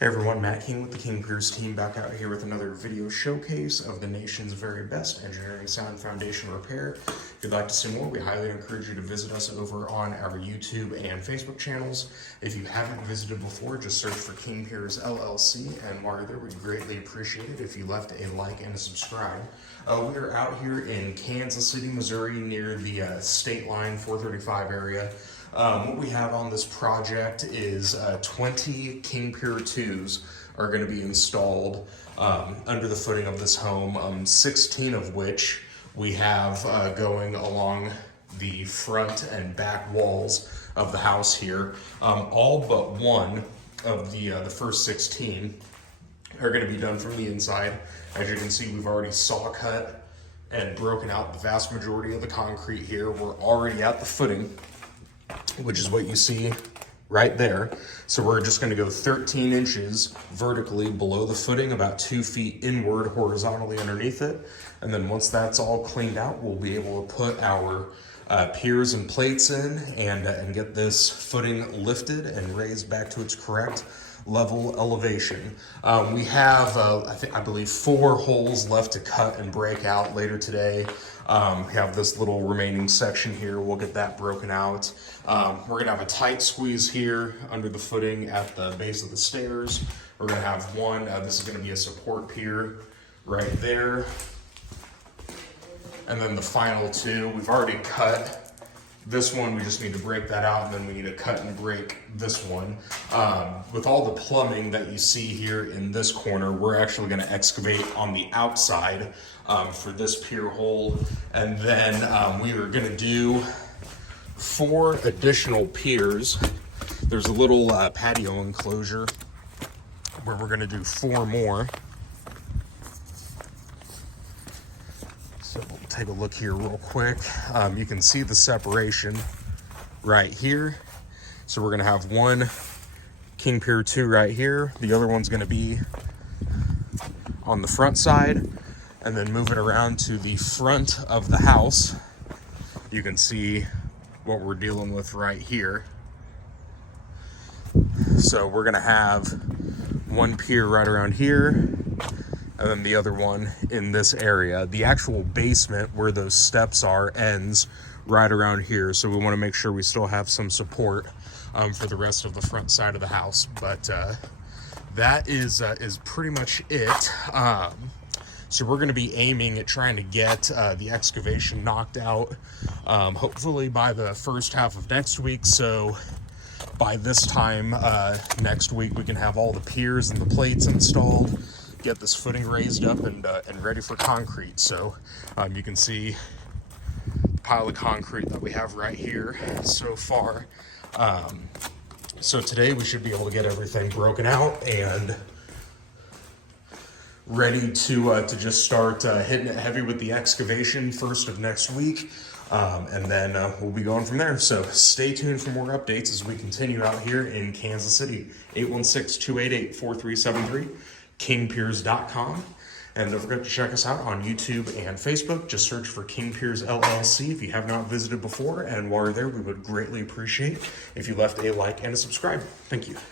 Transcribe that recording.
Hey everyone, Matt King with the King Piers team back out here with another video showcase of the nation's very best engineering sound foundation repair. If you'd like to see more, we highly encourage you to visit us over on our YouTube and Facebook channels. If you haven't visited before, just search for King Piers LLC, and while you're there, we'd greatly appreciate it if you left a like and a subscribe. We are out here in Kansas City, Missouri, near the state line 435 area. What we have on this project is 20 King Pier IIs are going to be installed under the footing of this home, 16 of which we have going along the front and back walls of the house here. All but one of the first 16 are going to be done from the inside. As you can see, we've already saw cut and broken out the vast majority of the concrete here. We're already at the footing, which is what you see right there. So we're just going to go 13 inches vertically below the footing, about 2 feet inward horizontally underneath it. And then once that's all cleaned out, we'll be able to put our piers and plates in and get this footing lifted and raised back to its correct level elevation. We have, I believe, 4 holes left to cut and break out later today. We have this little remaining section here. We'll get that broken out. We're gonna have a tight squeeze here under the footing at the base of the stairs. We're gonna have one, this is gonna be a support pier right there. And then the final 2, we've already cut this one, we just need to break that out, and then we need to cut and break this one. With all the plumbing that you see here in this corner, we're actually going to excavate on the outside for this pier hole, and then we are going to do 4 additional piers. There's a little patio enclosure where we're going to do 4 more. So we'll take a look here real quick. You can see the separation right here. So we're gonna have one King Pier 2 right here. The other one's gonna be on the front side, and then move it around to the front of the house. You can see what we're dealing with right here. So we're gonna have one pier right around here, and then the other one in this area. The actual basement where those steps are ends right around here, so we want to make sure we still have some support for the rest of the front side of the house. But that is pretty much it. So we're going to be aiming at trying to get the excavation knocked out, hopefully by the first half of next week. So by this time next week, we can have all the piers and the plates installed, get this footing raised up and ready for concrete. So you can see the pile of concrete that we have right here so far. So today we should be able to get everything broken out and ready to just start hitting it heavy with the excavation first of next week. And then we'll be going from there. So stay tuned for more updates as we continue out here in Kansas City. 816-288-4373. kingpiers.com, and don't forget to check us out on YouTube and Facebook. Just search for King Piers LLC if you have not visited before, and while you're there, we would greatly appreciate if you left a like and a subscribe. Thank you.